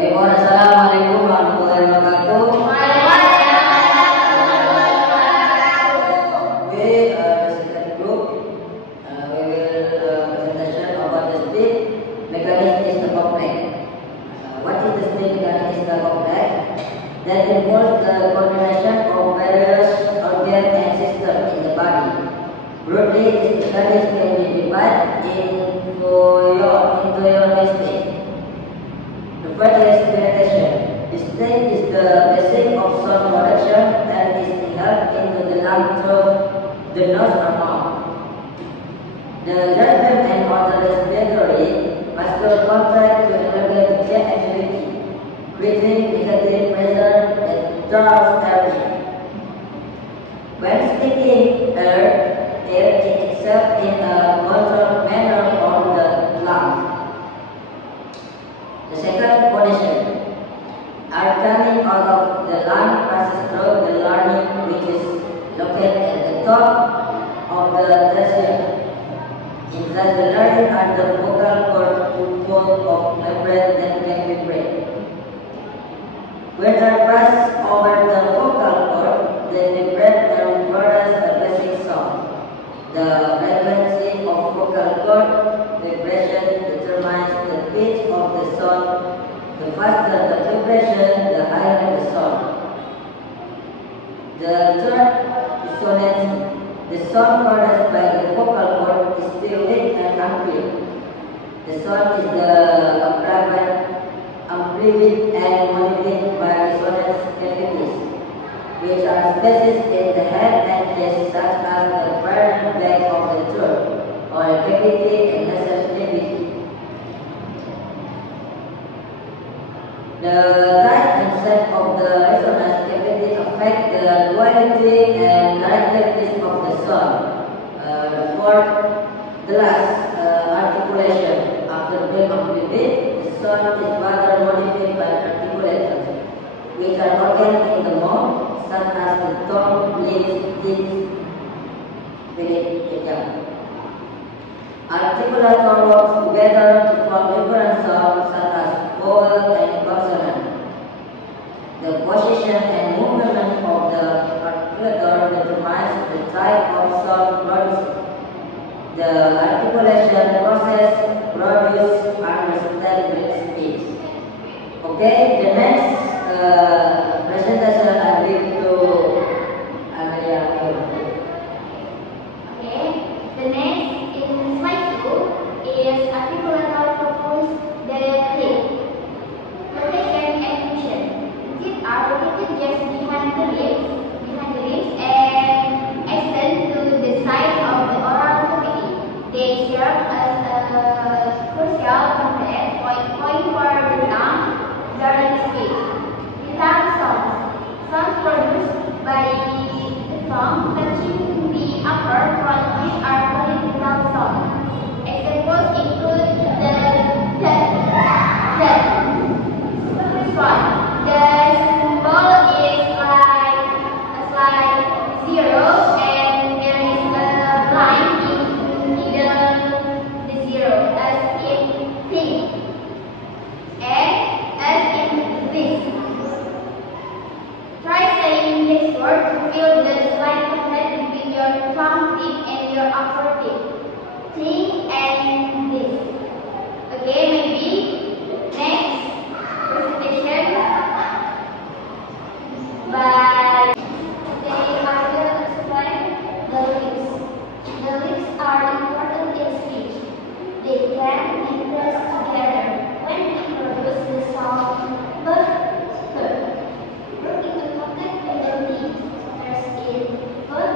Assalamualaikum warahmatullahi wabarakatuh. Okay, the second group, we will presentation about the speed mechanism complex. What is the speed mechanism complex? That involves the coordination of various organs and systems in the body. Broadly, this mechanism can be divided into your next stage. The first is penetration. This stage is the basic of sound production and is inhaled into the lung through the nose or mouth. The judgment and other respiratory muscular contract to elevate jet activity, creating negative pressure that draws air in. When speaking air is exhaled in a controlled manner from the lungs. The second position, air coming out of the lung passes through the larynx, which is located at the top of the trachea. Inside the larynx are the vocal cord full of membrane that can vibrate. When air passes over the vocal cord, they vibrate and produce a basic sound. The frequency of vocal cord vibration determines the pitch of the sound. The faster the vibration, the higher the sound. The third dissonance. The sound produced by the vocal cord is still weak and unclear. The sound is the amplified and modified by dissonance cavities, which are spaces in the head and chest, such as the front back of the throat, or a cavity and nasal cavity. The size and shape of the resonance cavity affect the quality and characteristics of the sound. The fourth, glass articulation. After being amplified, the sound is further modified by articulators, which are organs in the mouth, such as the tongue, lips, teeth, etc. Articulator works together to form different sounds, such as vowel and consonant. The position and movement of the articulator determines the type of sound produced. The articulation process produces understandable speech. Okay, the next presentation I give to Amelia. Okay, the next in slide 2 is articulator focus directly. Location and function. These are located just behind the lips, and extend to the side of the oral cavity. They serve as a crucial contact point for the lung during speech. Without sounds, sounds produced by the tongue touching the upper frontal are called without sound. Examples include the one. The symbol is like a slide 0, and there is a line in the 0, as in think, and as in this. Try saying this word to feel the slight contact between your tongue tip and your upper tip. Think and this. Okay, maybe next presentation by they are will explain the lips. The lips are important in speech. They can be pressed together when we produce the sound but brought into contact with the teeth. Pressed in but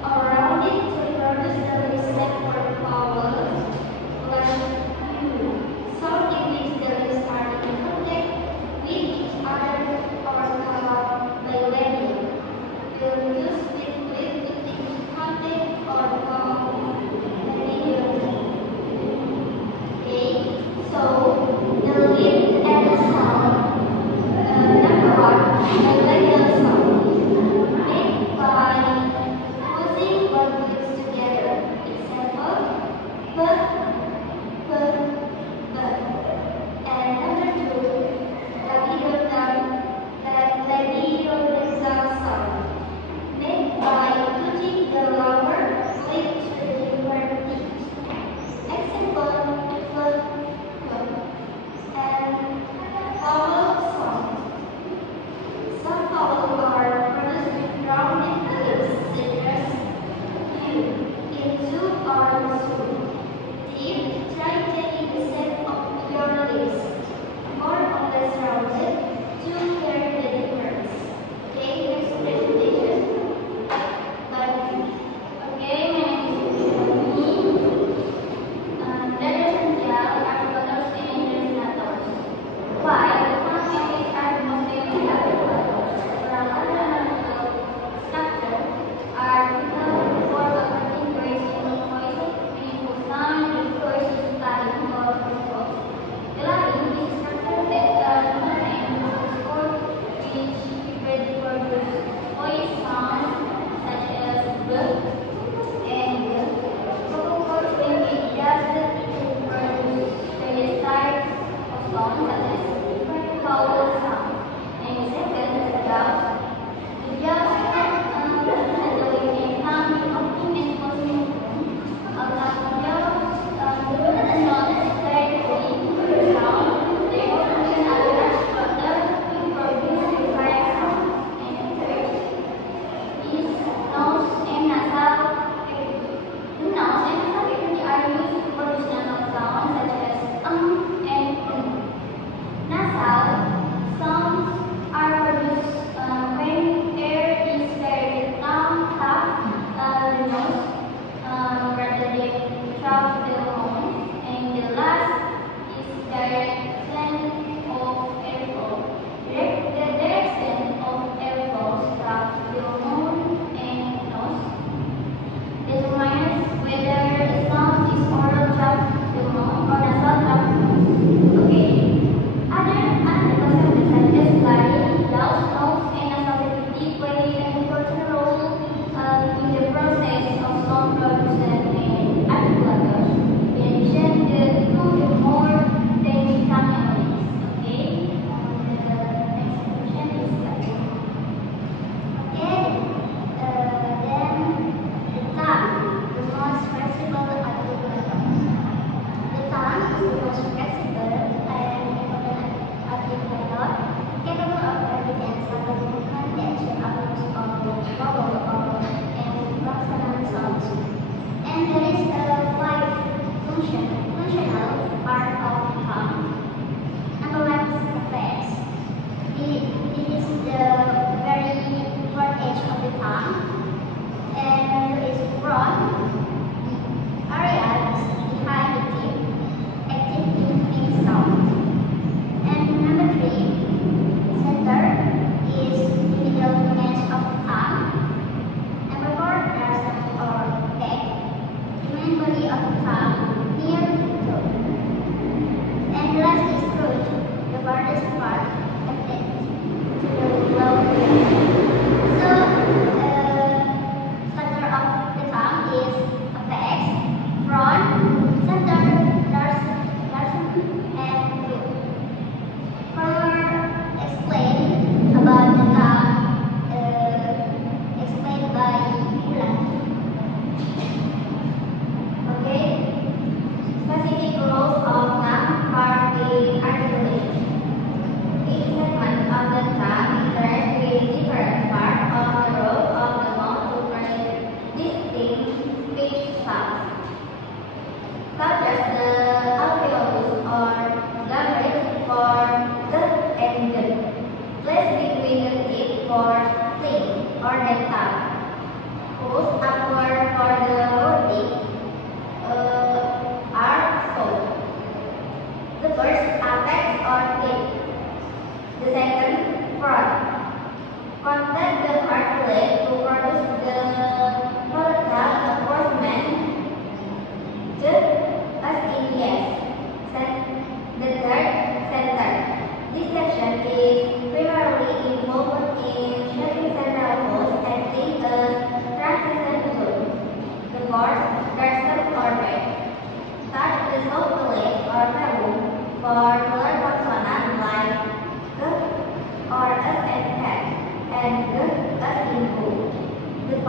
around it to produce the receptor called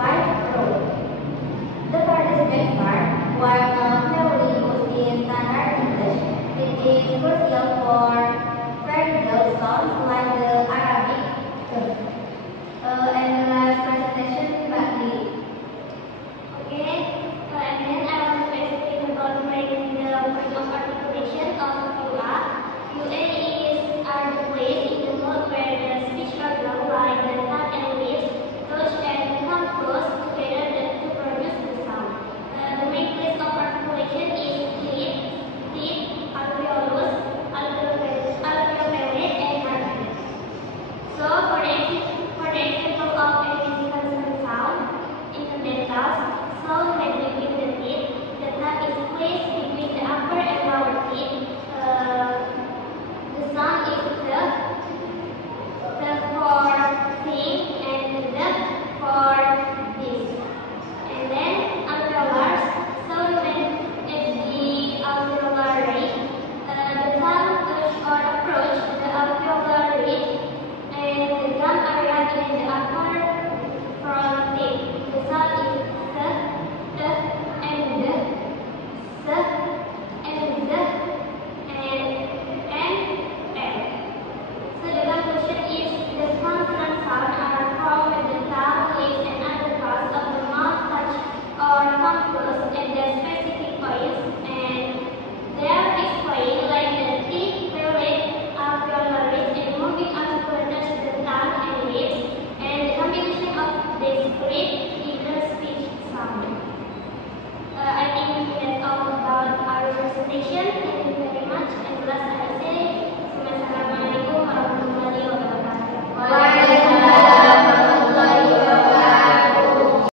5 rows. The farthest back part, what theory used in standard English, it is crucial for